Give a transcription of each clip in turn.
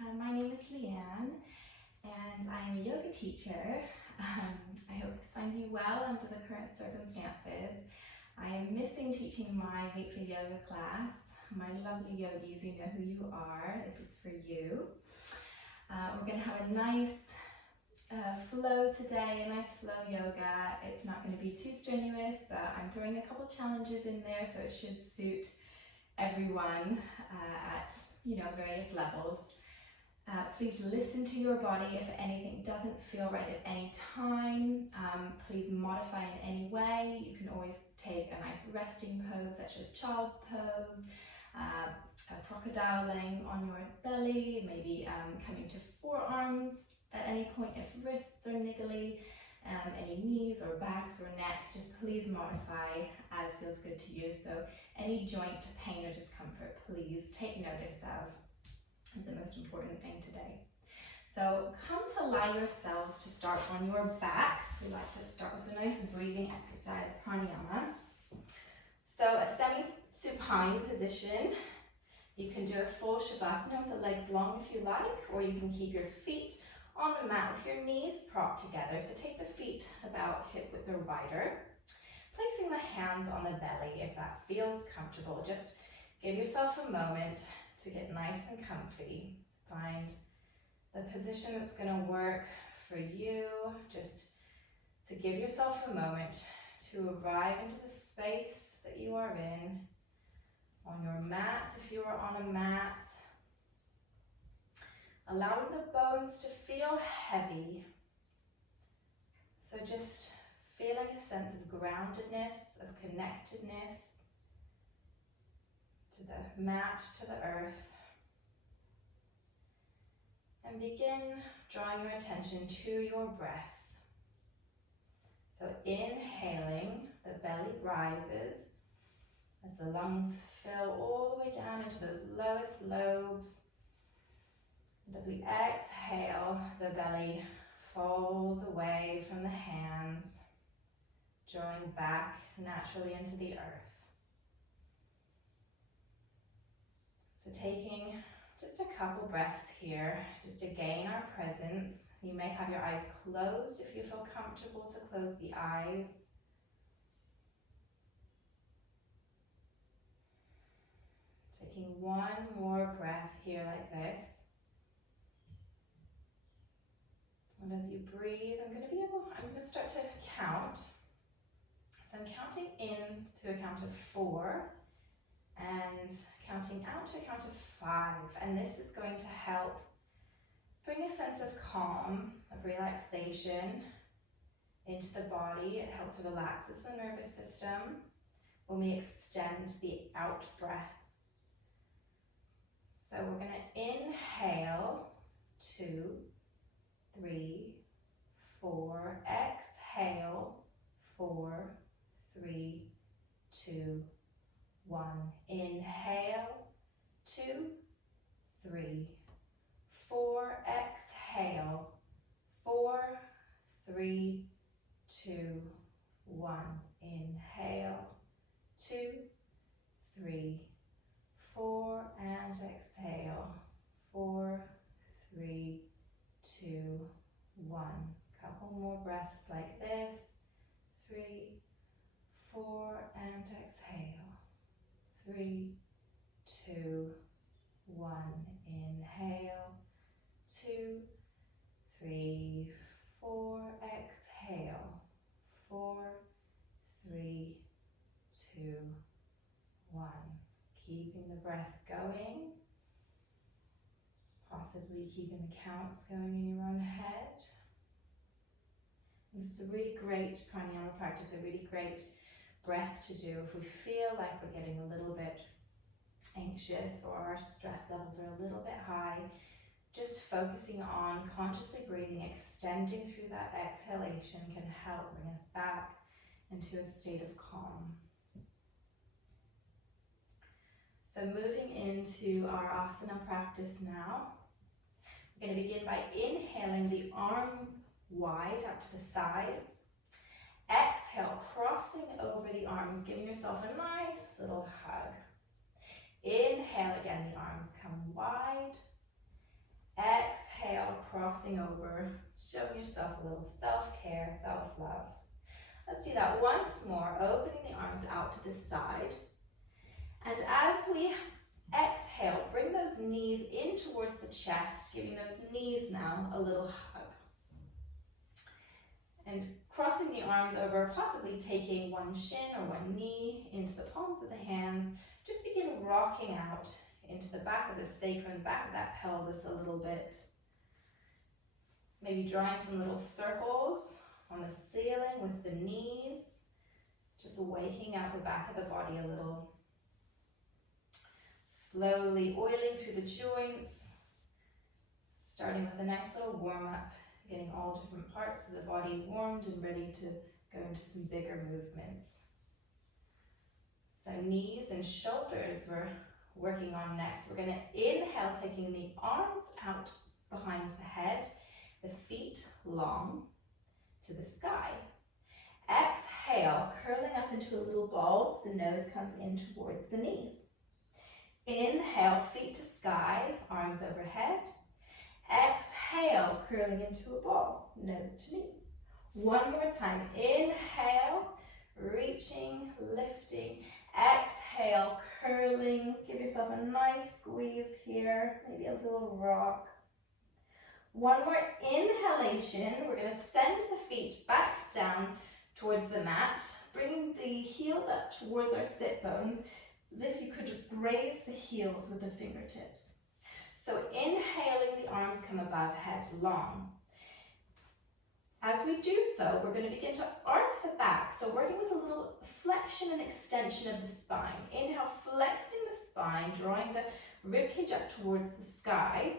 My name is Leanne and I am a yoga teacher. I hope this finds you well under the current circumstances. I am missing teaching my weekly yoga class. My lovely yogis, you know who you are. This is for you. We're going to have a nice flow today, a nice flow yoga. It's not going to be too strenuous, but I'm throwing a couple challenges in there so it should suit everyone at various levels. Please listen to your body. If anything doesn't feel right at any time, please modify in any way. You can always take a nice resting pose such as child's pose, a crocodile laying on your belly, maybe coming to forearms at any point if wrists are niggly, any knees or backs or neck. Just please modify as feels good to you. So any joint pain or discomfort, please take notice of. It's the most important thing today. So come to lie yourselves to start on your backs. We like to start with a nice breathing exercise, pranayama. So a semi-supine position. You can do a full shavasana with the legs long if you like, or you can keep your feet on the mat with your knees propped together. So take the feet about hip width or wider. Placing the hands on the belly if that feels comfortable. Just give yourself a moment to get nice and comfy. Find the position that's going to work for you. Just to give yourself a moment to arrive into the space that you are in. On your mat, if you are on a mat. Allowing the bones to feel heavy. So just feeling a sense of groundedness, of connectedness to the mat, to the earth. And begin drawing your attention to your breath. So inhaling, the belly rises as the lungs fill all the way down into those lowest lobes. And as we exhale, the belly falls away from the hands, drawing back naturally into the earth. So taking just a couple breaths here, just to gain our presence. You may have your eyes closed if you feel comfortable to close the eyes. Taking one more breath here like this. And as you breathe, I'm going to start to count. So I'm counting in to a count of 4 and counting out to a count of 5. And this is going to help bring a sense of calm, of relaxation into the body. It helps relaxes the nervous system when we extend the out breath. So we're going to inhale 2, 3, 4, exhale 4, 3, 2, 1. Inhale 2, 3, 4, exhale 4, 3, 2, 1. Inhale 2, 3, 4, and exhale 4, 3, 2, 1. Couple more breaths like this. 3, 4, and exhale. 3, 2, 1. Inhale. 2, 3, 4. Exhale. 4, 3, 2, 1. Keeping the breath going. Possibly keeping the counts going in your own head. This is a really great pranayama practice, a really great breath to do if we feel like we're getting a little bit anxious or our stress levels are a little bit high. Just focusing on consciously breathing, extending through that exhalation can help bring us back into a state of calm. So moving into our asana practice now. We're going to begin by inhaling the arms wide out to the sides. Exhale, crossing over the arms, giving yourself a nice little hug. Inhale again, the arms come wide. exhale, crossing over, showing yourself a little self-care, self-love. Let's do that once more, opening the arms out to the side. And as we exhale, bring those knees in towards the chest, giving those knees now a little hug. And crossing the arms over, possibly taking one shin or one knee into the palms of the hands. Just begin rocking out into the back of the sacrum, back of that pelvis a little bit. Maybe drawing some little circles on the ceiling with the knees. Just waking out the back of the body a little. Slowly oiling through the joints. Starting with a nice little warm-up. Getting all different parts of the body warmed and ready to go into some bigger movements. So knees and shoulders we're working on next. We're going to inhale, taking the arms out behind the head, the feet long to the sky. Exhale, curling up into a little ball, the nose comes in towards the knees. Inhale, feet to sky, arms overhead. Exhale, curling into a ball, nose to knee. One more time, inhale, reaching, lifting. Exhale, curling, give yourself a nice squeeze here, maybe a little rock. One more inhalation, we're going to send the feet back down towards the mat, bringing the heels up towards our sit bones, as if you could graze the heels with the fingertips. So inhaling, the arms come above head long. As we do so, we're going to begin to arc the back. So working with a little flexion and extension of the spine. Inhale, flexing the spine, drawing the ribcage up towards the sky.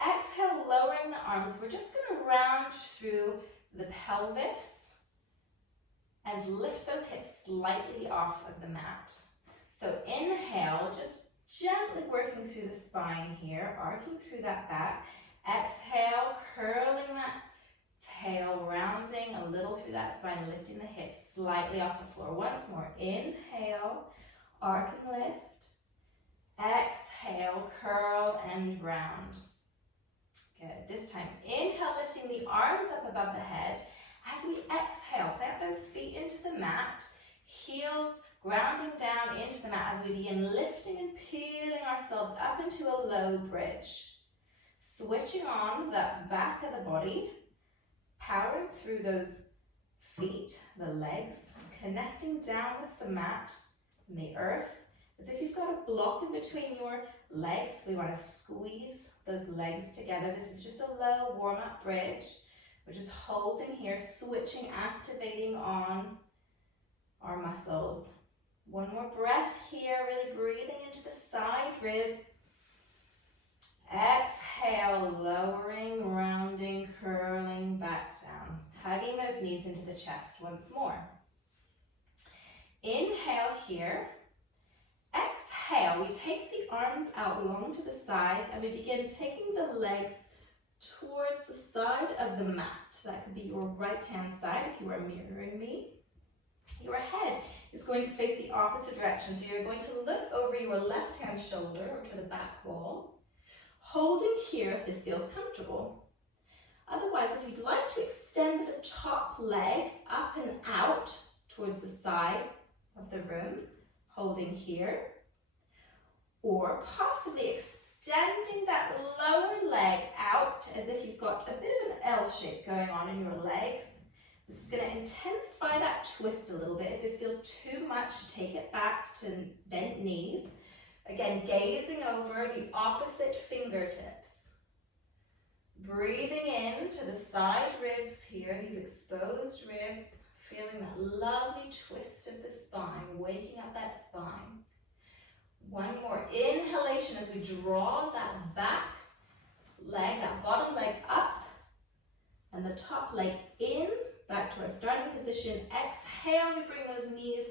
Exhale, lowering the arms. We're just going to round through the pelvis and lift those hips slightly off of the mat. So inhale, just gently working through the spine here, arcing through that back. Exhale, curling that tail, rounding a little through that spine, lifting the hips slightly off the floor. Once more, inhale, arc and lift. Exhale, curl and round. Good, this time, inhale, lifting the arms up above the head. As we exhale, plant those feet into the mat, heels grounding down into the mat as we begin lifting and peeling ourselves up into a low bridge. Switching on the back of the body, powering through those feet, the legs, connecting down with the mat and the earth, as if you've got a block in between your legs. We want to squeeze those legs together. This is just a low warm-up bridge. We're just holding here, switching, activating on our muscles. One more breath here, really breathing into the side ribs. Exhale, lowering, rounding, curling back down. Hugging those knees into the chest once more. Inhale here. Exhale, we take the arms out long to the sides and we begin taking the legs towards the side of the mat. That could be your right-hand side if you are mirroring me. Your head is going to face the opposite direction. So you're going to look over your left-hand shoulder or to the back wall, holding here if this feels comfortable. Otherwise, if you'd like to extend the top leg up and out towards the side of the room, holding here, or possibly extending that lower leg out as if you've got a bit of an L shape going on in your legs. This is going to intensify that twist a little bit. If this feels too much, take it back to bent knees. Again, gazing over the opposite fingertips. Breathing into the side ribs here, these exposed ribs, feeling that lovely twist of the spine, waking up that spine. One more inhalation as we draw that back leg, that bottom leg up, and the top leg in. Back to our starting position. Exhale, we bring those knees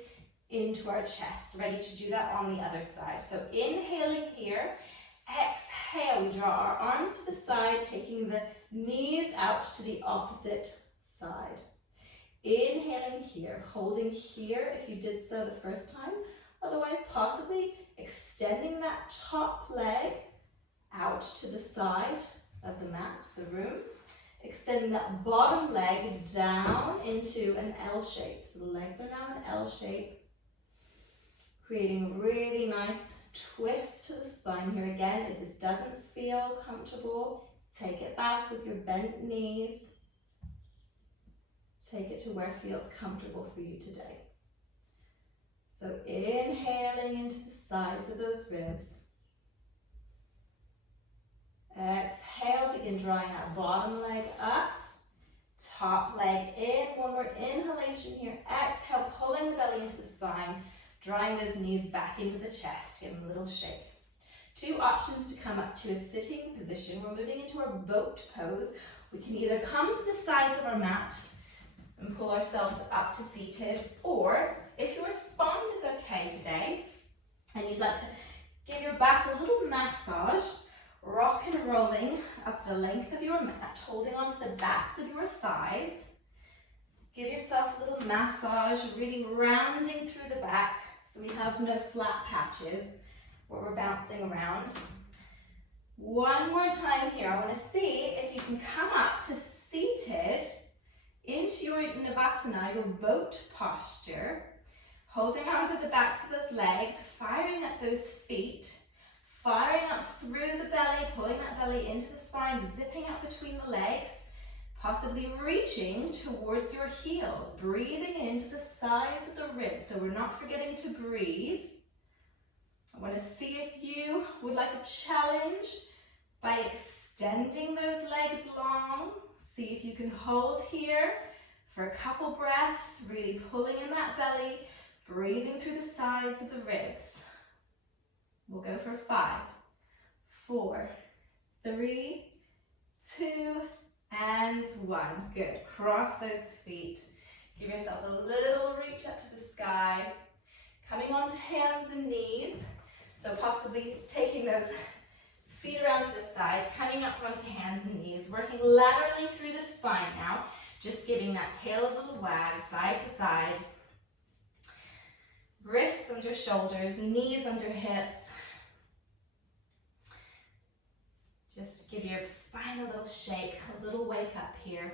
into our chest. Ready to do that on the other side. So inhaling here. Exhale, we draw our arms to the side, taking the knees out to the opposite side. Inhaling here, holding here if you did so the first time. Otherwise, possibly extending that top leg out to the side of the mat, the room. Extending that bottom leg down into an L shape. So the legs are now an L shape. Creating a really nice twist to the spine here. Again, if this doesn't feel comfortable, take it back with your bent knees. Take it to where it feels comfortable for you today. So inhaling into the sides of those ribs. Exhale, begin drawing that bottom leg up. Top leg in. One more inhalation here. Exhale, pulling the belly into the spine. Drawing those knees back into the chest. Give them a little shake. Two options to come up to a sitting position. We're moving into our boat pose. We can either come to the sides of our mat and pull ourselves up to seated, or if your spine is okay today and you'd like to give your back a little massage, rock and rolling up the length of your mat, holding onto the backs of your thighs. Give yourself a little massage, really rounding through the back so we have no flat patches where we're bouncing around. One more time here. I want to see if you can come up to seated into your Navasana, your boat posture, holding onto the backs of those legs, firing up those feet, firing up through the belly, pulling that belly into the spine, zipping up between the legs, possibly reaching towards your heels, breathing into the sides of the ribs, so we're not forgetting to breathe. I want to see if you would like a challenge by extending those legs long. See if you can hold here for a couple breaths, really pulling in that belly, breathing through the sides of the ribs. We'll go for 5, 4, 3, 2, and 1. Good. Cross those feet. Give yourself a little reach up to the sky. Coming onto hands and knees. So possibly taking those feet around to the side, coming up onto hands and knees, working laterally through the spine now, just giving that tail a little wag, side to side. Wrists under shoulders, knees under hips. Just give your spine a little shake, a little wake up here.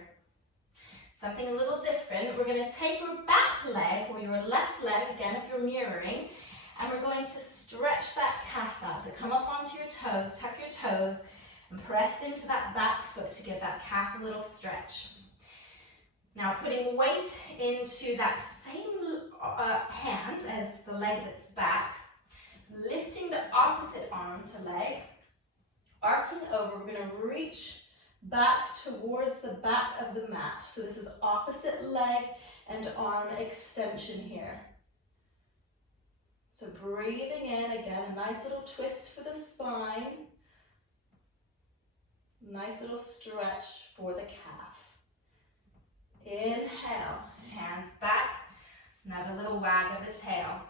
Something a little different. We're going to take your back leg, or your left leg, again if you're mirroring, and we're going to stretch that calf out. So come up onto your toes, tuck your toes, and press into that back foot to give that calf a little stretch. Now putting weight into that same hand as the leg that's back, lifting the opposite arm to leg, arcing over, we're going to reach back towards the back of the mat. So this is opposite leg and arm extension here. So breathing in, again, a nice little twist for the spine. Nice little stretch for the calf. Inhale, hands back, another little wag of the tail.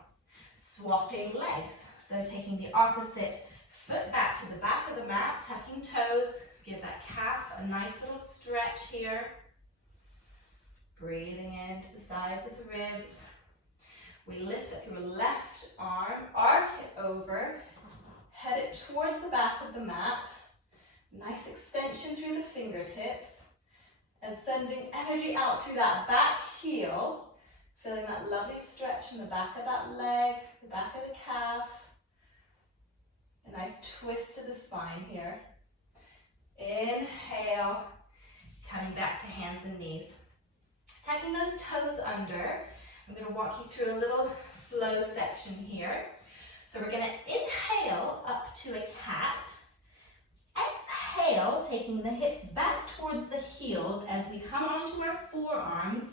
Swapping legs, so taking the opposite foot back to the back of the mat, tucking toes, give that calf a nice little stretch here. Breathing into the sides of the ribs. We lift up your left arm, arc it over, head it towards the back of the mat. Nice extension through the fingertips. And sending energy out through that back heel, feeling that lovely stretch in the back of that leg, the back of the calf. A nice twist to the spine here. Inhale, coming back to hands and knees. Tucking those toes under, I'm going to walk you through a little flow section here. So we're going to inhale up to a cat. Exhale, taking the hips back towards the heels as we come onto our forearms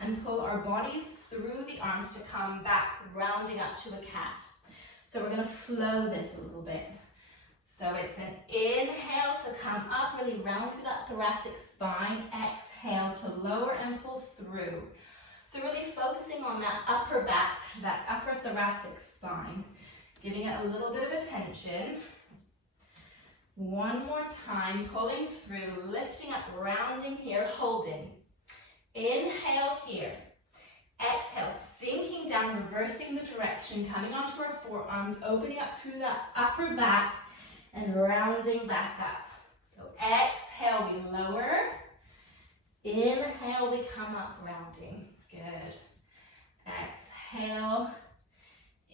and pull our bodies through the arms to come back, rounding up to a cat. So we're going to flow this a little bit. So it's an inhale to come up, really round through that thoracic spine. Exhale to lower and pull through. So really focusing on that upper back, that upper thoracic spine, giving it a little bit of attention. One more time, pulling through, lifting up, rounding here, holding. Inhale here. Exhale, sinking down, reversing the direction, coming onto our forearms, opening up through that upper back and rounding back up. So exhale, we lower. Inhale, we come up, rounding. Good. Exhale,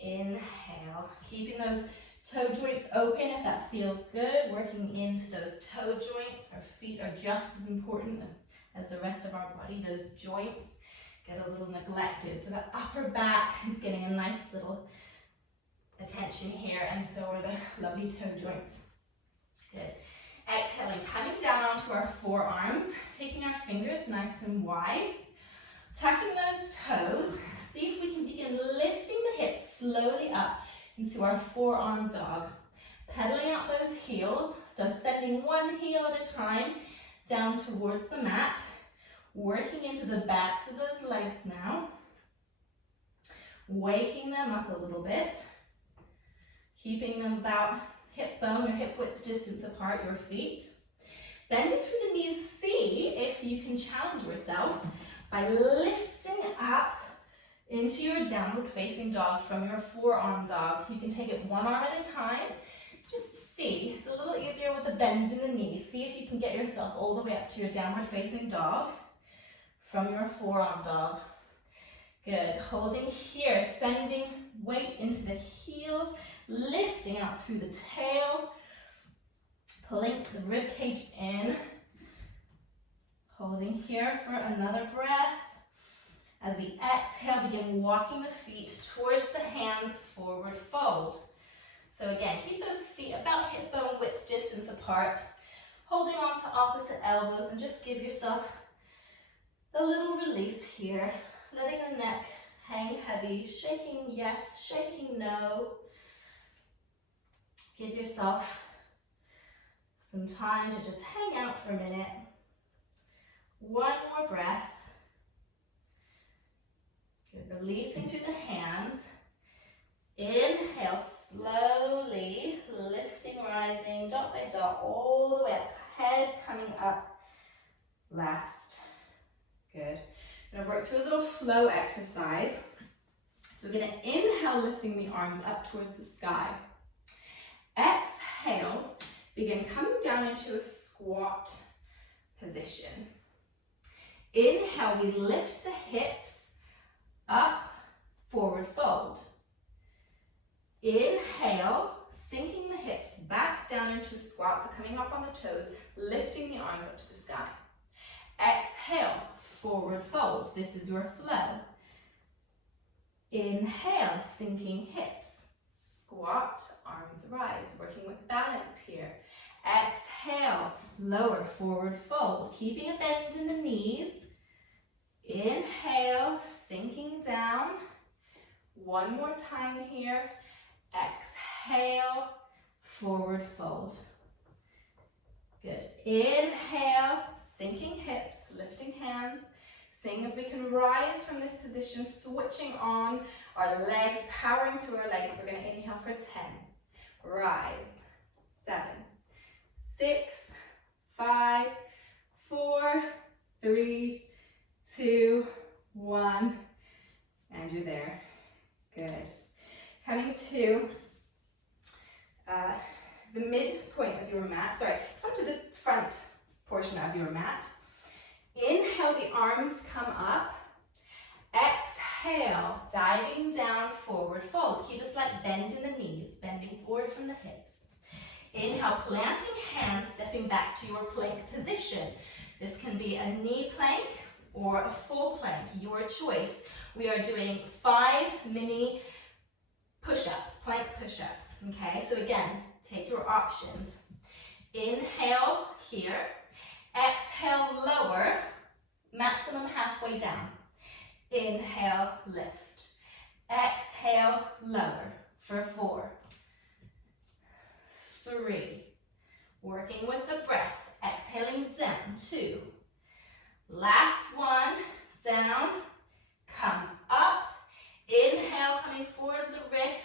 inhale. Keeping those toe joints open if that feels good. Working into those toe joints. Our feet are just as important as the rest of our body. Those joints get a little neglected. So the upper back is getting a nice little attention here, and so are the lovely toe joints. Good. Exhaling, coming down onto our forearms, taking our fingers nice and wide, tucking those toes. See if we can begin lifting the hips slowly up into our forearm dog. Pedaling out those heels, so sending one heel at a time down towards the mat, working into the backs of those legs now, waking them up a little bit, keeping them about hip bone or hip width distance apart, your feet. Bending through the knees, see if you can challenge yourself by lifting up into your downward facing dog from your forearm dog. You can take it one arm at a time. Just see, it's a little easier with the bend in the knees. See if you can get yourself all the way up to your downward facing dog from your forearm dog. Good, holding here, sending weight into the heels, lifting out through the tail, pulling the rib cage in, holding here for another breath. As we exhale, begin walking the feet towards the hands, forward fold. So again, keep those feet about hip bone width distance apart, holding on to opposite elbows, and just give yourself a little release here, letting the neck hang heavy, shaking yes, shaking no. Give yourself some time to just hang out for a minute. One more breath. Good, releasing through the hands. Inhale, slowly lifting, rising, dot by dot, all the way up. Head coming up last. Good. I'm going to work through a little flow exercise. So we're going to inhale, lifting the arms up towards the sky. Exhale, begin coming down into a squat position. Inhale, we lift the hips up, forward fold. Inhale, sinking the hips back down into a squat, so coming up on the toes, lifting the arms up to the sky. Exhale, forward fold. This is your flow. Inhale, sinking hips. Squat, arms rise, working with balance here. Exhale, lower, forward fold, keeping a bend in the knees. Inhale, sinking down. One more time here. Exhale, forward fold. Good. Inhale, sinking hips, lifting hands. Seeing if we can rise from this position, switching on our legs, powering through our legs. We're going to inhale for 10. Rise. 7, 6, 5, 4, 3, 2, 1. And you're there. Good. Coming to the midpoint of your mat. Sorry, come to the front portion of your mat. Inhale, the arms come up. Exhale, diving down, forward fold. Keep a slight bend in the knees, bending forward from the hips. Inhale, planting hands, stepping back to your plank position. This can be a knee plank or a full plank, your choice. We are doing 5 mini push-ups, plank push-ups, okay? So again, take your options. Inhale here. Exhale, lower, maximum halfway down. Inhale, lift. Exhale, lower for 4, 3. Working with the breath. Exhaling down, 2. Last one, down, come up. Inhale, coming forward with the wrists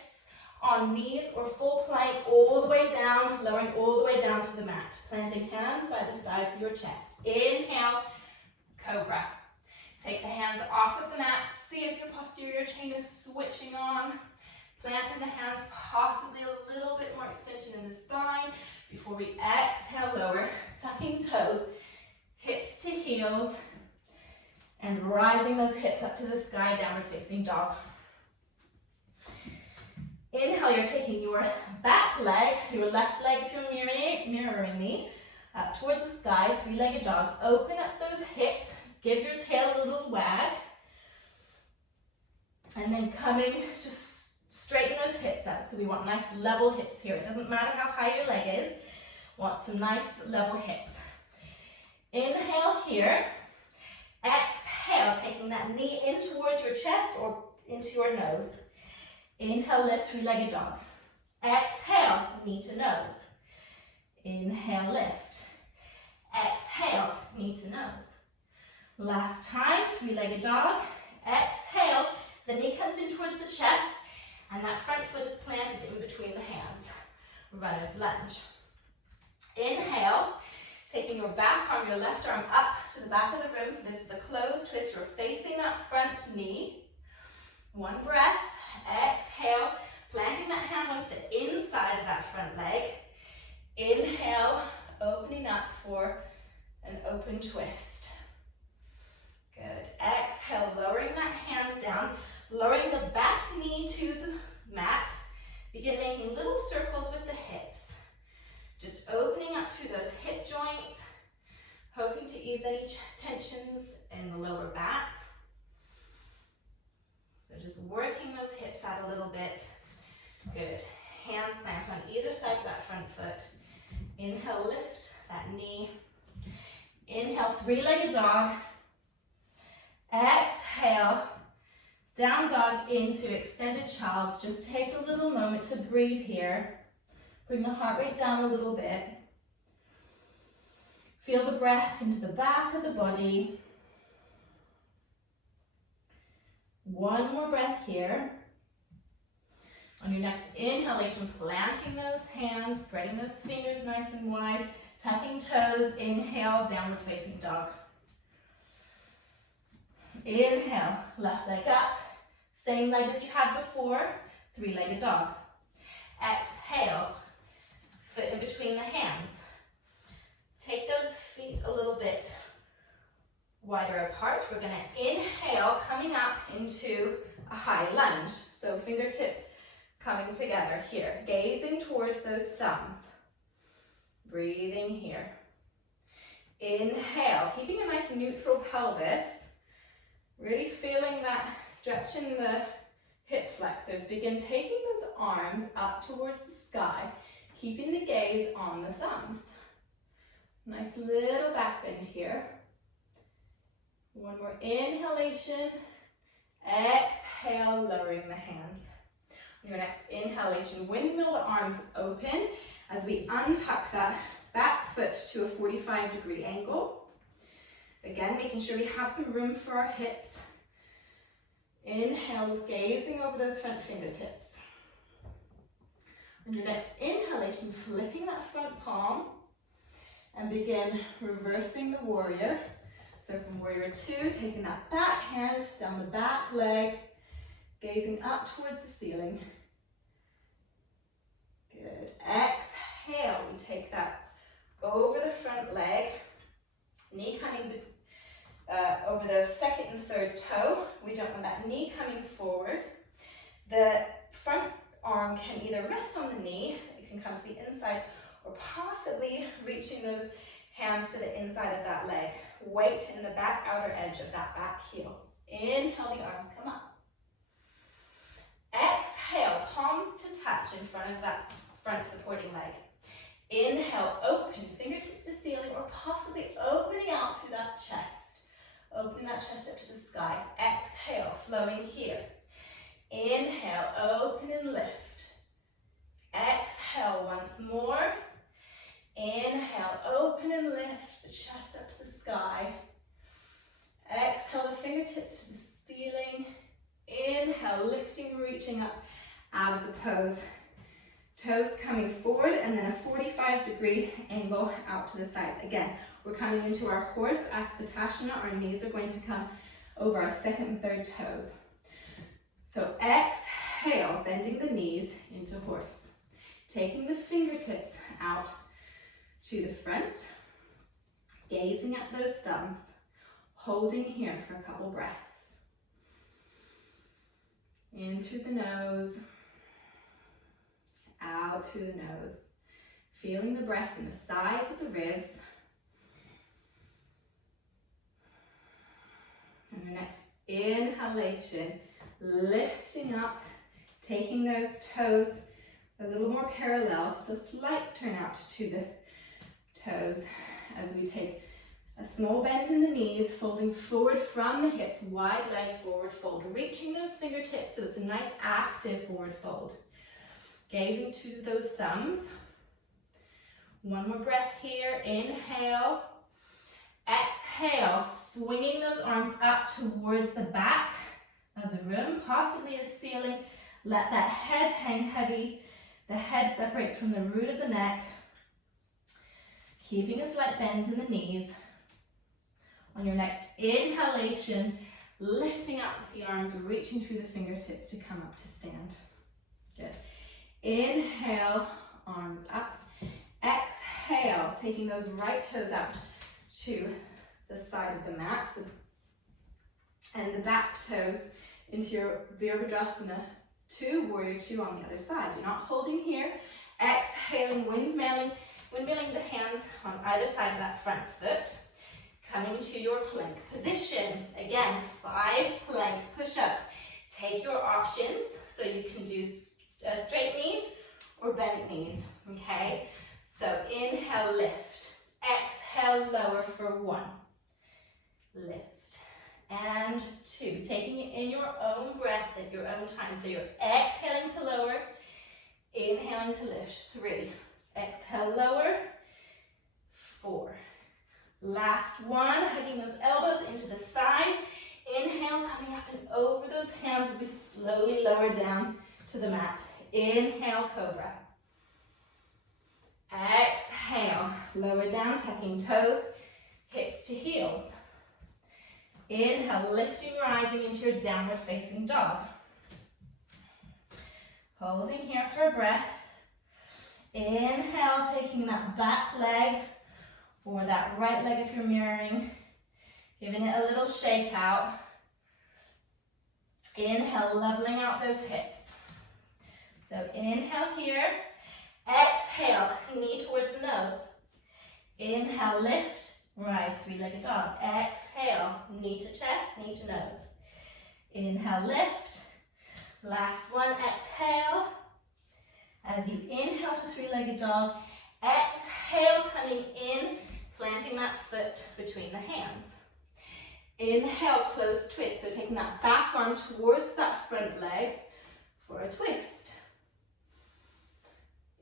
on knees or full plank all the way down, lowering all the way down to the mat. Planting hands by the sides of your chest. Inhale, cobra. Take the hands off of the mat. See if your posterior chain is switching on. Planting the hands, possibly a little bit more extension in the spine before we exhale, lower, tucking toes, hips to heels, and rising those hips up to the sky, downward facing dog. Inhale, you're taking your back leg, your left leg if you're mirroring me, up towards the sky, three-legged dog. Open up those hips, give your tail a little wag, and then coming, just straighten those hips up. So we want nice level hips here. It doesn't matter how high your leg is, want some nice level hips. Inhale here, exhale, taking that knee in towards your chest or into your nose. Inhale, lift, three-legged dog. Exhale, knee to nose. Inhale, lift. Exhale, knee to nose. Last time, three-legged dog. Exhale, the knee comes in towards the chest, and that front foot is planted in between the hands. Runner's lunge. Inhale, taking your back arm, your left arm up to the back of the room. So this is a closed twist. You're facing that front knee. One breath. Exhale, planting that hand onto the inside of that front leg. Inhale, opening up for an open twist. Good. Exhale, lowering that hand down, lowering the back knee to the mat. Begin making little circles with the hips. Just opening up through those hip joints, hoping to ease any tensions in the lower back. So just working those hips out a little bit. Good. Hands plant on either side of that front foot. Inhale, lift that knee. Inhale, three-legged dog. Exhale, down dog into extended child's. Just take a little moment to breathe here. Bring the heart rate down a little bit. Feel the breath into the back of the body. One more breath here. On your next inhalation, planting those hands, spreading those fingers nice and wide, tucking toes. Inhale, downward facing dog. Inhale, left leg up. Same leg as you had before, three-legged dog. Exhale, foot in between the hands. Take those feet a little bit wider apart. We're going to inhale, coming up into a high lunge. So fingertips coming together here, gazing towards those thumbs. Breathing here. Inhale, keeping a nice neutral pelvis. Really feeling that stretch in the hip flexors. Begin taking those arms up towards the sky, keeping the gaze on the thumbs. Nice little back bend here. One more inhalation. Exhale, lowering the hands. On your next inhalation, windmill the arms open as we untuck that back foot to a 45-degree angle. Again, making sure we have some room for our hips. Inhale, gazing over those front fingertips. On your next inhalation, flipping that front palm and begin reversing the warrior. So from warrior two, taking that back hand down the back leg, gazing up towards the ceiling. Good. Exhale, we take that over the front leg, knee coming over the second and third toe. We don't want that knee coming forward. The front arm can either rest on the knee, it can come to the inside, or possibly reaching those hands to the inside of that leg. Weight in the back outer edge of that back heel. Inhale, the arms come up. Exhale, palms to touch in front of that front supporting leg. Inhale, open, fingertips to ceiling, or possibly opening out through that chest. Opening that chest up to the sky. Exhale, flowing here. Inhale, open and lift. Exhale, once more. Inhale, open and lift the chest up to the sky. Exhale, the fingertips to the ceiling. Inhale, lifting, reaching up out of the pose. Toes coming forward and then a 45-degree angle out to the sides. Again, we're coming into our horse Asvatasana. Our knees are going to come over our second and third toes. So exhale, bending the knees into horse. Taking the fingertips out to the front, gazing at those thumbs, holding here for a couple breaths. In through the nose, out through the nose. Feeling the breath in the sides of the ribs. And your next inhalation, lifting up, taking those toes a little more parallel, so slight turn out to the toes as we take a small bend in the knees, folding forward from the hips, wide leg forward fold, reaching those fingertips so it's a nice active forward fold. Gazing to those thumbs. One more breath here, inhale, exhale, swinging those arms up towards the back of the room, possibly the ceiling. Let that head hang heavy. The head separates from the root of the neck. Keeping a slight bend in the knees. On your next inhalation, lifting up with the arms, reaching through the fingertips to come up to stand. Good. Inhale, arms up. Exhale, taking those right toes out to the side of the mat. And the back toes into your Virabhadrasana 2, Warrior 2 on the other side. You're not holding here. Exhaling, windmilling the hands on either side of that front foot. Coming to your plank position. Again, 5 plank push-ups. Take your options, so you can do straight knees or bent knees, okay? So inhale, lift. Exhale, lower for 1. Lift. And 2. Taking it in your own breath at your own time. So you're exhaling to lower, inhaling to lift. 3. Exhale, lower. 4. Last one, hugging those elbows into the sides. Inhale, coming up and over those hands as we slowly lower down to the mat. Inhale, cobra. Exhale, lower down, tucking toes, hips to heels. Inhale, lifting, rising into your downward facing dog. Holding here for a breath. Inhale, taking that back leg or that right leg if you're mirroring, giving it a little shake out. Inhale, leveling out those hips. So inhale here, exhale, knee towards the nose. Inhale, lift, rise, 3-legged dog. Exhale, knee to chest, knee to nose. Inhale, lift. Last one, exhale. As you inhale to 3-legged dog, exhale, coming in, planting that foot between the hands. Inhale, closed twist. So taking that back arm towards that front leg for a twist.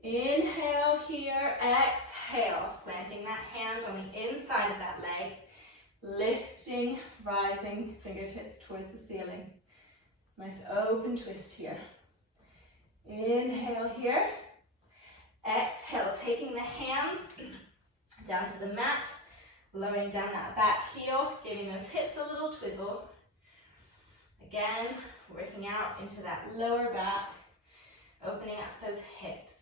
Inhale here, exhale, planting that hand on the inside of that leg, lifting, rising, fingertips towards the ceiling. Nice open twist here. Inhale here, exhale, taking the hands down to the mat, lowering down that back heel, giving those hips a little twizzle. Again, working out into that lower back, opening up those hips.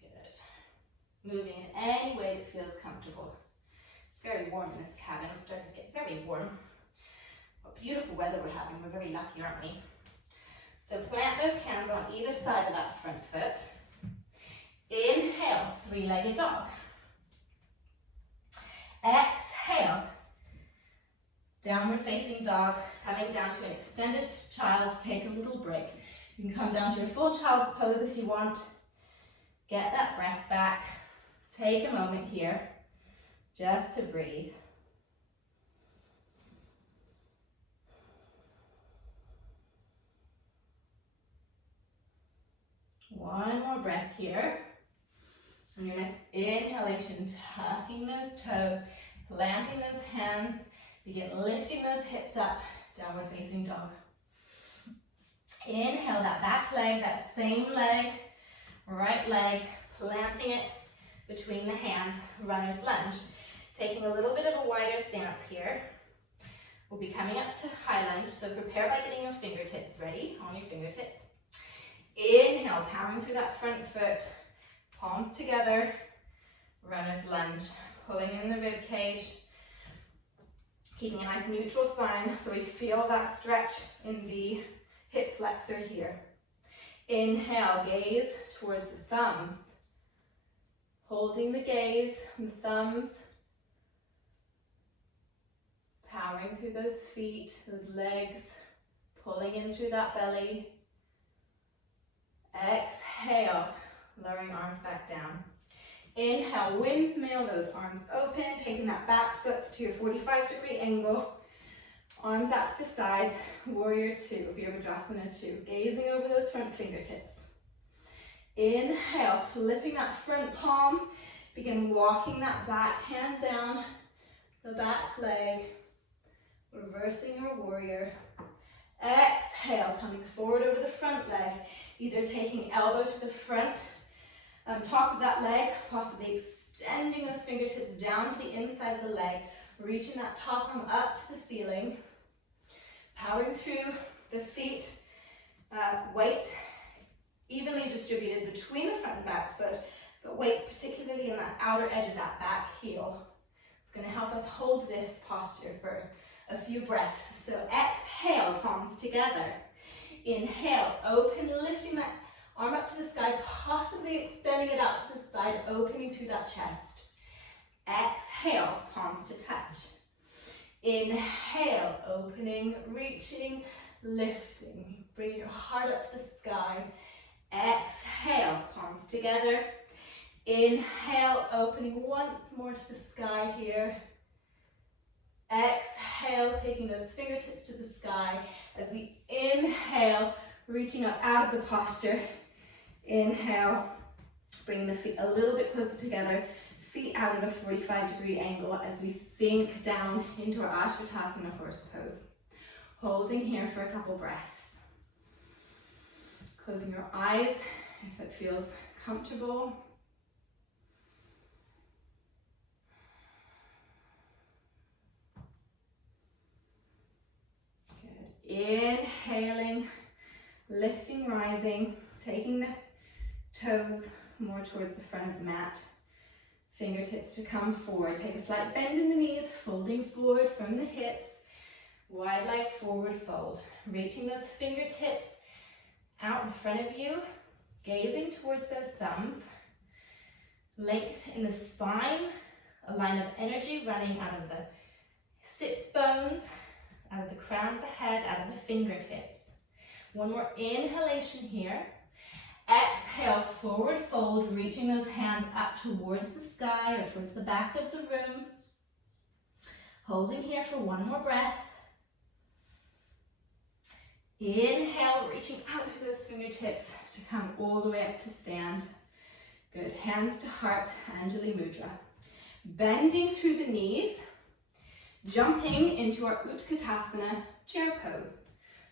Good. Moving in any way that feels comfortable. It's very warm in this cabin. I'm starting to get very warm. What beautiful weather we're having. We're very lucky, aren't we? So plant those hands on either side of that front foot. Inhale, 3-legged dog. Exhale, downward facing dog, coming down to an extended child's, take a little break. You can come down to your full child's pose if you want. Get that breath back. Take a moment here just to breathe. One more breath here. On your next inhalation, tucking those toes, planting those hands, begin lifting those hips up, downward facing dog. Inhale, that back leg, that same leg, right leg, planting it between the hands, runner's lunge. Taking a little bit of a wider stance here. We'll be coming up to high lunge, so prepare by getting your fingertips ready, on your fingertips. Inhale, powering through that front foot, palms together, runner's lunge, pulling in the rib cage, keeping a nice neutral spine so we feel that stretch in the hip flexor here. Inhale, gaze towards the thumbs. Holding the gaze and the thumbs. Powering through those feet, those legs, pulling in through that belly. Exhale, lowering arms back down. Inhale, windmill, those arms open, taking that back foot to your 45-degree angle. Arms out to the sides, warrior two, Virabhadrasana 2, gazing over those front fingertips. Inhale, flipping that front palm, begin walking that back hand down, the back leg, reversing your warrior. Exhale, coming forward over the front leg, either taking elbow to the front, top of that leg, possibly extending those fingertips down to the inside of the leg, reaching that top arm up to the ceiling, powering through the feet, weight evenly distributed between the front and back foot, but weight particularly in that outer edge of that back heel. It's going to help us hold this posture for a few breaths. So exhale, palms together. Inhale, open, lifting that arm up to the sky, possibly extending it out to the side, opening through that chest. Exhale, palms to touch. Inhale, opening, reaching, lifting. Bring your heart up to the sky. Exhale, palms together. Inhale, opening once more to the sky here. Exhale, taking those fingertips to the sky as we inhale, reaching up out of the posture. Inhale, bringing the feet a little bit closer together, feet out at a 45-degree angle as we sink down into our Ashvatasana horse pose. Holding here for a couple breaths. Closing your eyes if it feels comfortable. Good. Inhaling, lifting, rising, taking the toes more towards the front of the mat. Fingertips to come forward. Take a slight bend in the knees, folding forward from the hips. Wide leg forward fold. Reaching those fingertips out in front of you, gazing towards those thumbs. Length in the spine, a line of energy running out of the sits bones, out of the crown of the head, out of the fingertips. One more inhalation here. Exhale, forward fold, reaching those hands up towards the sky or towards the back of the room. Holding here for one more breath. Inhale, reaching out through those fingertips to come all the way up to stand. Good, hands to heart, Anjali Mudra. Bending through the knees, jumping into our Utkatasana chair pose.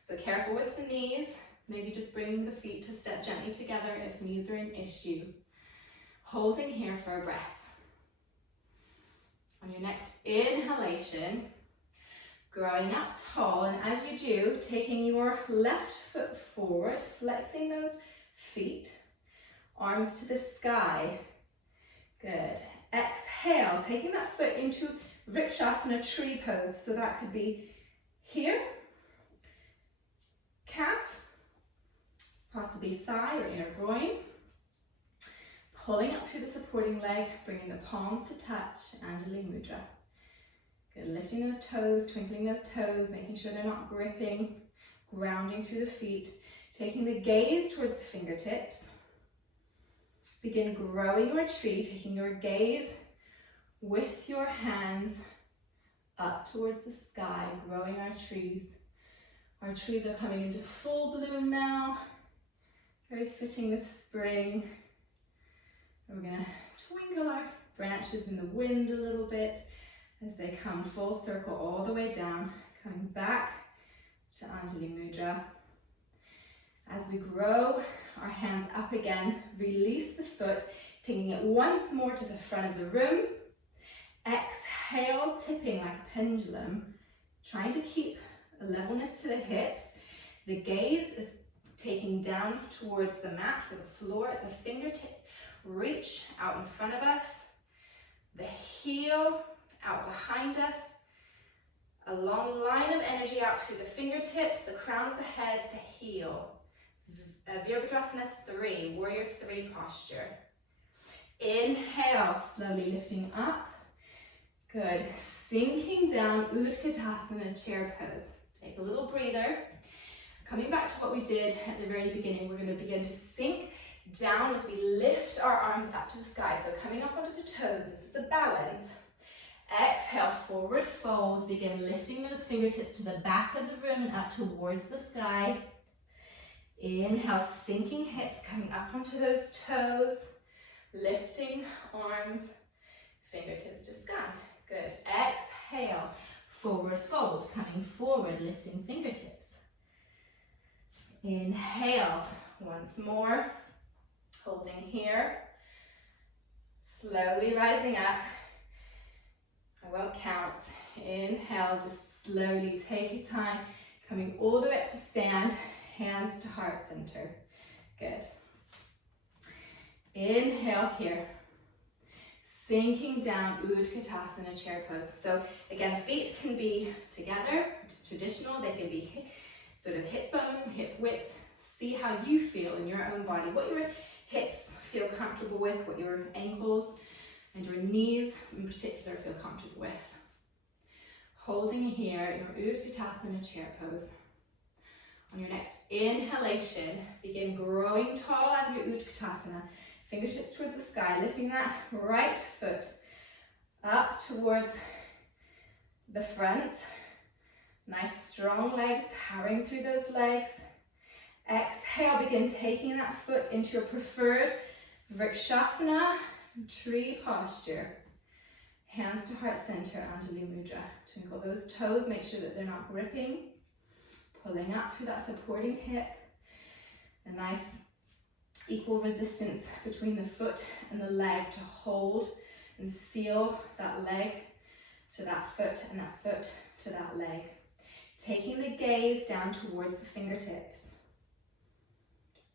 So careful with the knees, maybe just bringing the feet to step gently together if knees are an issue. Holding here for a breath. On your next inhalation, growing up tall, and as you do, taking your left foot forward, flexing those feet, arms to the sky. Good. Exhale, taking that foot into Vrikshasana tree pose. So that could be here, calf, possibly thigh or inner groin. Pulling up through the supporting leg, bringing the palms to touch, Anjali Mudra. Good, lifting those toes, twinkling those toes, making sure they're not gripping, grounding through the feet, taking the gaze towards the fingertips. Begin growing your tree, taking your gaze with your hands up towards the sky, growing our trees. Our trees are coming into full bloom now, very fitting with spring. We're going to twinkle our branches in the wind a little bit as they come full circle all the way down, coming back to Anjali Mudra. As we grow our hands up again, release the foot, taking it once more to the front of the room. Exhale, tipping like a pendulum, trying to keep a levelness to the hips. The gaze is taking down towards the mat or the floor as the fingertips reach out in front of us, the heel out behind us, a long line of energy out through the fingertips, the crown of the head, the heel. Virabhadrasana 3, warrior 3 posture. Inhale, slowly lifting up. Good. Sinking down, Utkatasana, chair pose. Take a little breather. Coming back to what we did at the very beginning, we're going to begin to sink down as we lift our arms up to the sky. So coming up onto the toes, this is a balance. Exhale, forward fold. Begin lifting those fingertips to the back of the room and up towards the sky. Inhale, sinking hips, coming up onto those toes. Lifting arms, fingertips to sky. Good. Exhale, forward fold, coming forward, lifting fingertips. Inhale, once more, holding here. Slowly rising up. I won't count. Inhale, just slowly take your time, coming all the way up to stand, hands to heart center. Good. Inhale here. Sinking down, Utkatasana, chair pose. So again, feet can be together, which is traditional. They can be sort of hip bone, hip width. See how you feel in your own body, what your hips feel comfortable with, what your ankles and your knees in particular feel comfortable with. Holding here, your Utkatasana, chair pose. On your next inhalation, begin growing tall out of your Utkatasana. Fingertips towards the sky, lifting that right foot up towards the front. Nice strong legs, powering through those legs. Exhale, begin taking that foot into your preferred Vrikshasana, tree posture. Hands to heart center, Anjali Mudra. Twinkle those toes, make sure that they're not gripping. Pulling up through that supporting hip. A nice equal resistance between the foot and the leg to hold and seal that leg to that foot and that foot to that leg. Taking the gaze down towards the fingertips.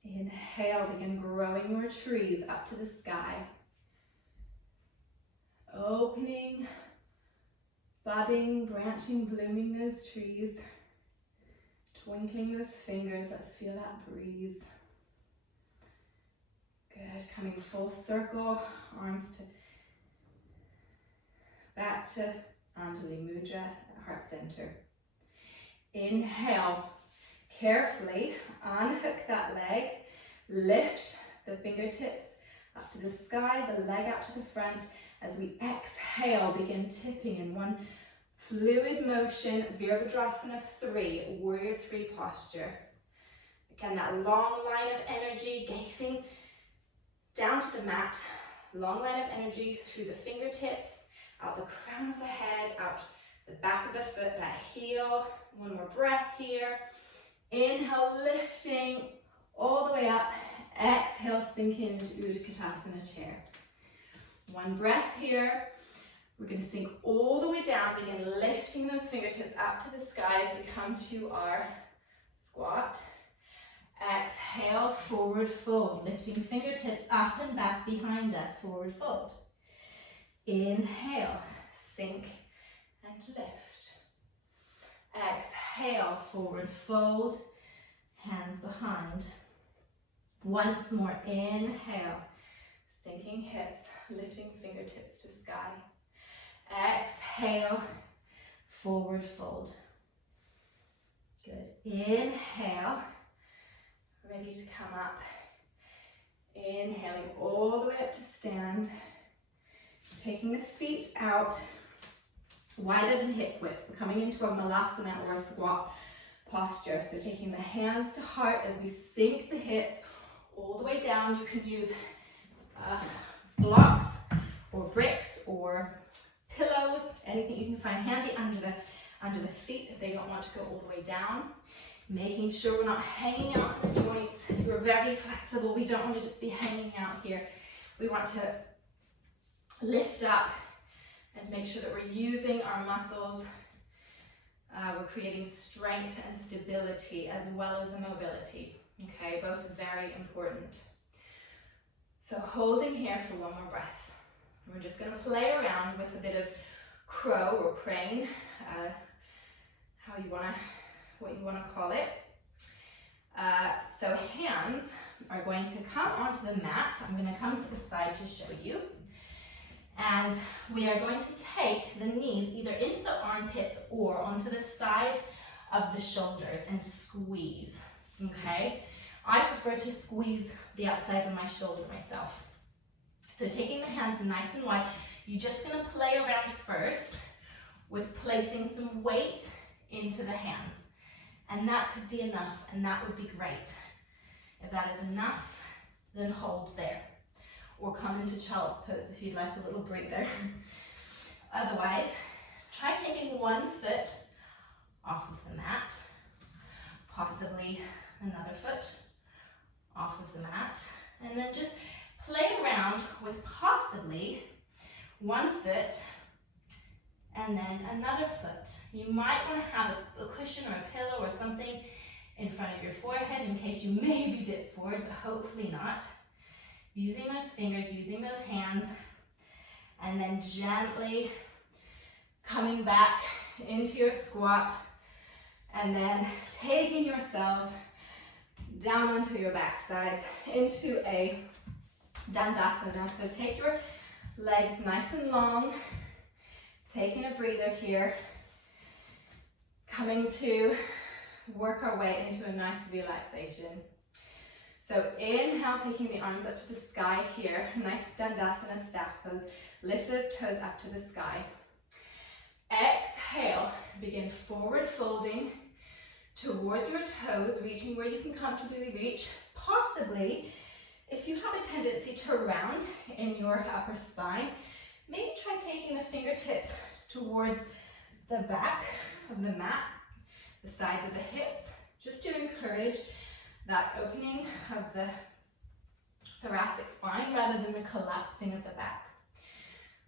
Inhale, begin growing your trees up to the sky. Opening, budding, branching, blooming those trees. Twinkling those fingers, let's feel that breeze. Good, coming full circle, arms to back to Anjali Mudra at heart center. Inhale, carefully unhook that leg, lift the fingertips up to the sky, the leg out to the front. As we exhale, begin tipping in one fluid motion, Virabhadrasana 3, warrior 3 posture. Again, that long line of energy, gazing down to the mat, long line of energy through the fingertips, out the crown of the head, out the back of the foot, that heel. One more breath here. Inhale, lifting all the way up. Exhale, sinking into Utkatasana chair. One breath here. We're going to sink all the way down, begin lifting those fingertips up to the sky as we come to our squat. Exhale, forward fold, lifting fingertips up and back behind us, forward fold. Inhale, sink and lift. Exhale, forward fold, hands behind. Once more, inhale, sinking hips, lifting fingertips to sky. Exhale, forward fold. Good. Inhale, ready to come up. Inhaling all the way up to stand. Taking the feet out wider than hip width. We're coming into a malasana or a squat posture. So taking the hands to heart as we sink the hips all the way down. You can use blocks or bricks or pillows, anything you can find handy under the feet if they don't want to go all the way down. Making sure we're not hanging out in the joints. We're very flexible. We don't want to just be hanging out here. We want to lift up and make sure that we're using our muscles. We're creating strength and stability as well as the mobility. Okay, both very important. So holding here for one more breath. We're just going to play around with a bit of crow or crane, what you want to call it. So hands are going to come onto the mat. I'm going to come to the side to show you. And we are going to take the knees either into the armpits or onto the sides of the shoulders and squeeze, okay? I prefer to squeeze the outsides of my shoulder myself. So taking the hands nice and wide, you're just going to play around first with placing some weight into the hands. And that could be enough, and that would be great. If that is enough, then hold there. Or come into child's pose if you'd like a little breather. Otherwise, try taking one foot off of the mat, possibly another foot off of the mat, and then just play around with possibly one foot and then another foot. You might want to have a cushion or a pillow or something in front of your forehead in case you maybe dip forward, but hopefully not. Using those fingers, using those hands, and then gently coming back into your squat, and then taking yourselves down onto your backsides into a dandasana. So take your legs nice and long, taking a breather here, coming to work our way into a nice relaxation. So inhale, taking the arms up to the sky here, nice dandasana staff pose. Lift those toes up to the sky. Exhale, begin forward folding towards your toes, reaching where you can comfortably reach. Possibly, if you have a tendency to round in your upper spine, maybe try taking the fingertips towards the back of the mat, the sides of the hips, just to encourage that opening of the thoracic spine rather than the collapsing of the back.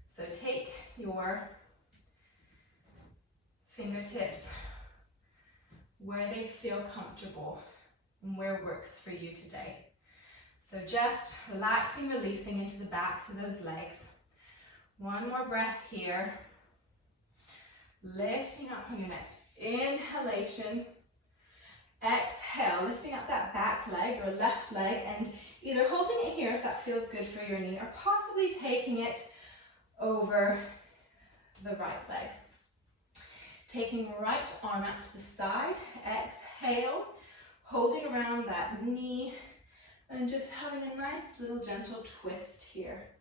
So take your fingertips where they feel comfortable and where works for you today. So just relaxing, releasing into the backs of those legs. One more breath here. Lifting up from your next inhalation. Exhale, lifting up that back leg or left leg and either holding it here if that feels good for your knee or possibly taking it over the right leg. Taking right arm out to the side, exhale, holding around that knee and just having a nice little gentle twist here.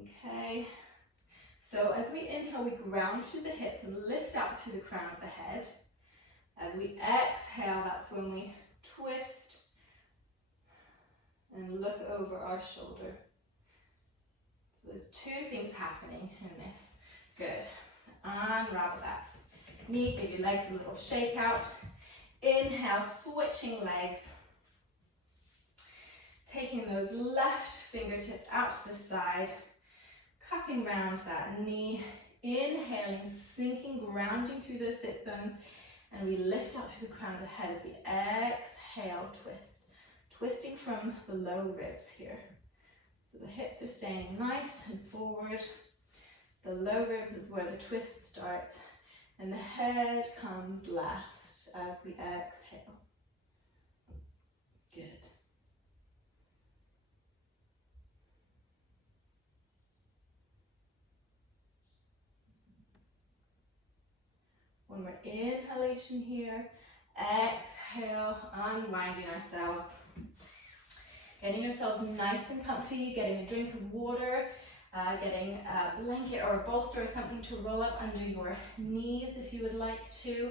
Okay, so as we inhale, we ground through the hips and lift up through the crown of the head. As we exhale, that's when we twist and look over our shoulder. So there's two things happening in this. Good. Unravel that knee, give your legs a little shake out. Inhale, switching legs. Taking those left fingertips out to the side, cupping round that knee. Inhaling, sinking, grounding through those sits bones. And we lift up through the crown of the head as we exhale, twist. Twisting from the low ribs here. So the hips are staying nice and forward. The low ribs is where the twist starts. And the head comes last as we exhale. Good. One more inhalation here. Exhale, unwinding ourselves. Getting yourselves nice and comfy, getting a drink of water, getting a blanket or a bolster or something to roll up under your knees if you would like to.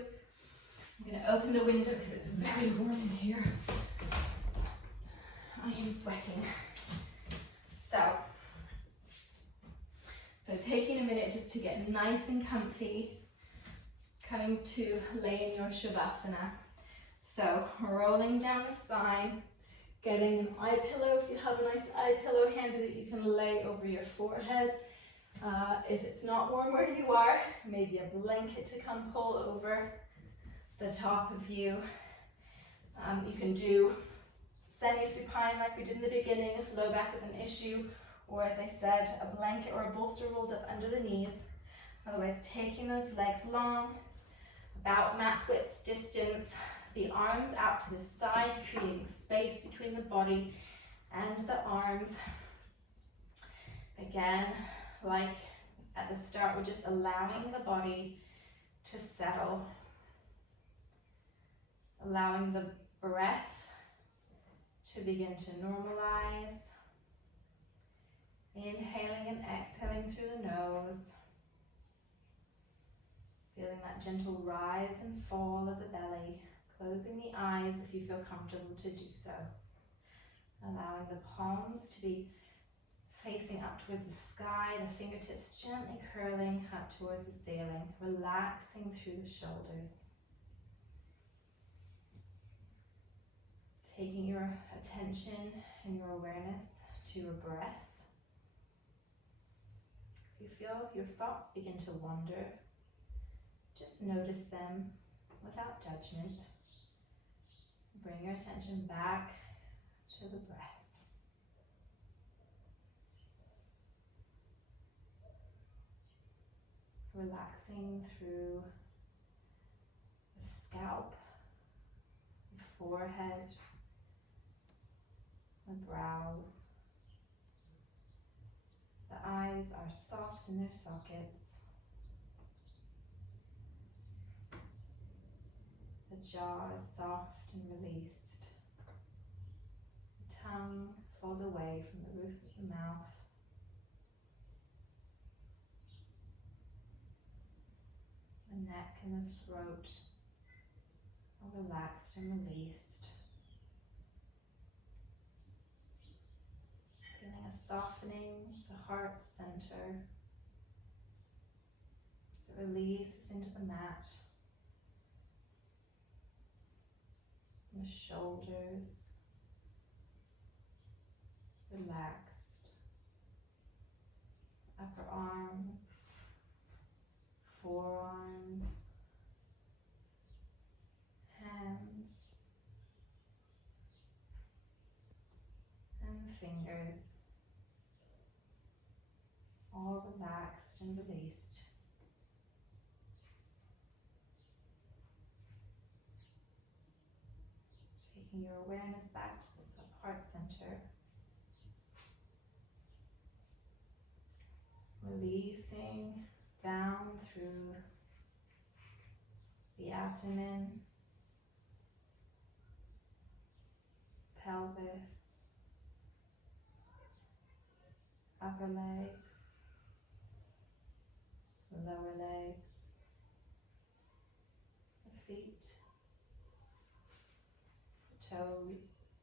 I'm going to open the window because it's very warm in here. I am sweating. So taking a minute just to get nice and comfy, coming to lay in your Shavasana. So rolling down the spine, getting an eye pillow if you have a nice eye pillow handy that you can lay over your forehead. If it's not warm where you are, maybe a blanket to come pull over the top of you. You can do semi-supine like we did in the beginning if low back is an issue, or as I said, a blanket or a bolster rolled up under the knees. Otherwise, taking those legs long, about mat width distance, the arms out to the side, creating space between the body and the arms. Again, like at the start, we're just allowing the body to settle, allowing the breath to begin to normalize. Inhaling and exhaling through the nose. Feeling that gentle rise and fall of the belly. Closing the eyes if you feel comfortable to do so. Allowing the palms to be facing up towards the sky, the fingertips gently curling up towards the ceiling, relaxing through the shoulders. Taking your attention and your awareness to your breath. If you feel your thoughts begin to wander, just notice them without judgment. Bring your attention back to the breath. Relaxing through the scalp, the forehead, the brows. The eyes are soft in their sockets. The jaw is soft and released. The tongue falls away from the roof of the mouth. The neck and the throat are relaxed and released. Feeling a softening of the heart center as it releases into the mat. The shoulders relaxed. Upper arms, forearms, hands, and the fingers, all relaxed and released. Taking your awareness back to the heart center. Releasing down through the abdomen, pelvis, upper legs, lower legs, the feet, the toes,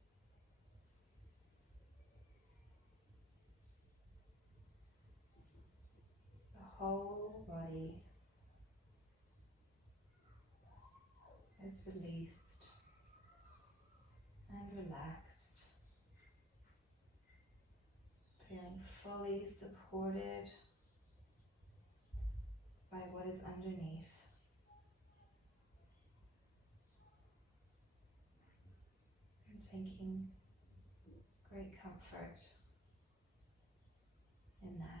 the whole body is released and relaxed, feeling fully supported by what is underneath. And taking great comfort in that.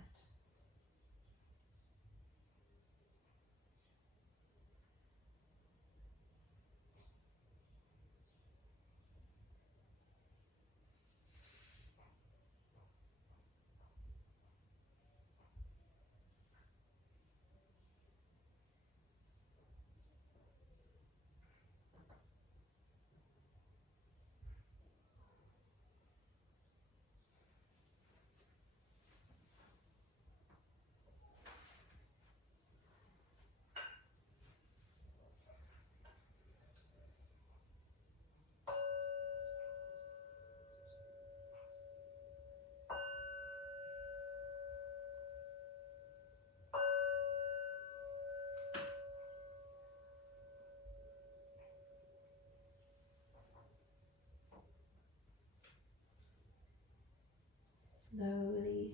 Slowly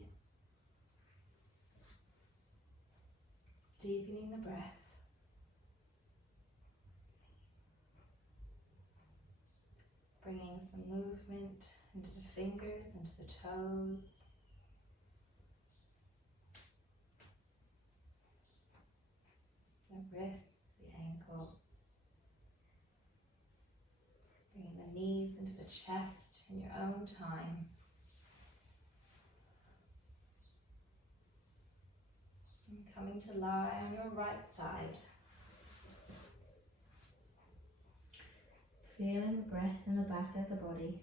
deepening the breath, bringing some movement into the fingers, into the toes. The wrists, the ankles. Bringing the knees into the chest in your own time. And coming to lie on your right side. Feeling the breath in the back of the body.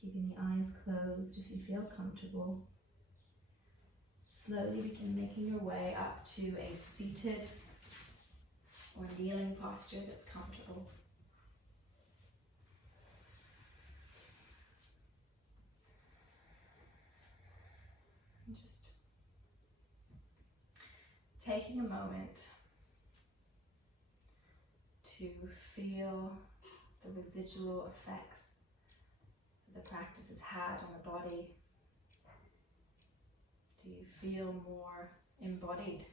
Keeping the eyes closed if you feel comfortable. Slowly begin making your way up to a seated or kneeling posture that's comfortable. And just taking a moment to feel the residual effects that the practice has had on the body. Do you feel more embodied?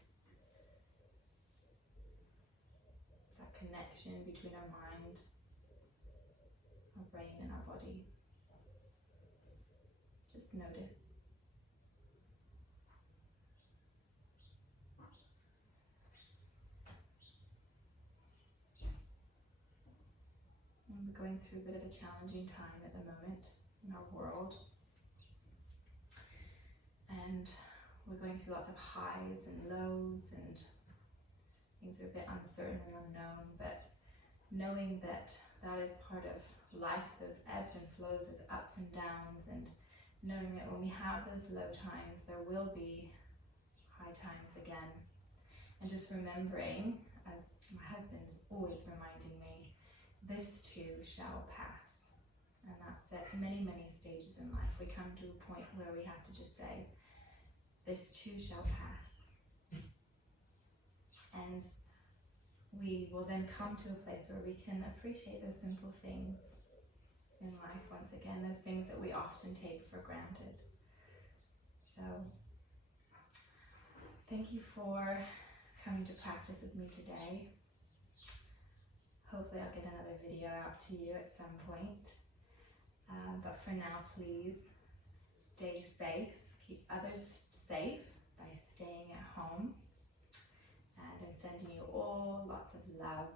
That connection between our mind, our brain and our body. Just notice. And we're going through a bit of a challenging time at the moment in our world. And we're going through lots of highs and lows, and things are a bit uncertain and unknown, but knowing that that is part of life, those ebbs and flows, those ups and downs, and knowing that when we have those low times, there will be high times again. And just remembering, as my husband's always reminding me, this too shall pass. And that's at many, many stages in life. We come to a point where we have to just say, this too shall pass. And we will then come to a place where we can appreciate those simple things in life once again, those things that we often take for granted. So, thank you for coming to practice with me today. Hopefully I'll get another video out to you at some point. But for now, please stay safe, keep others safe by staying at home. And I'm sending you all lots of love.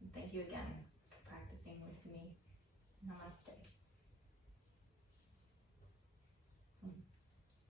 And thank you again for practicing with me. Namaste.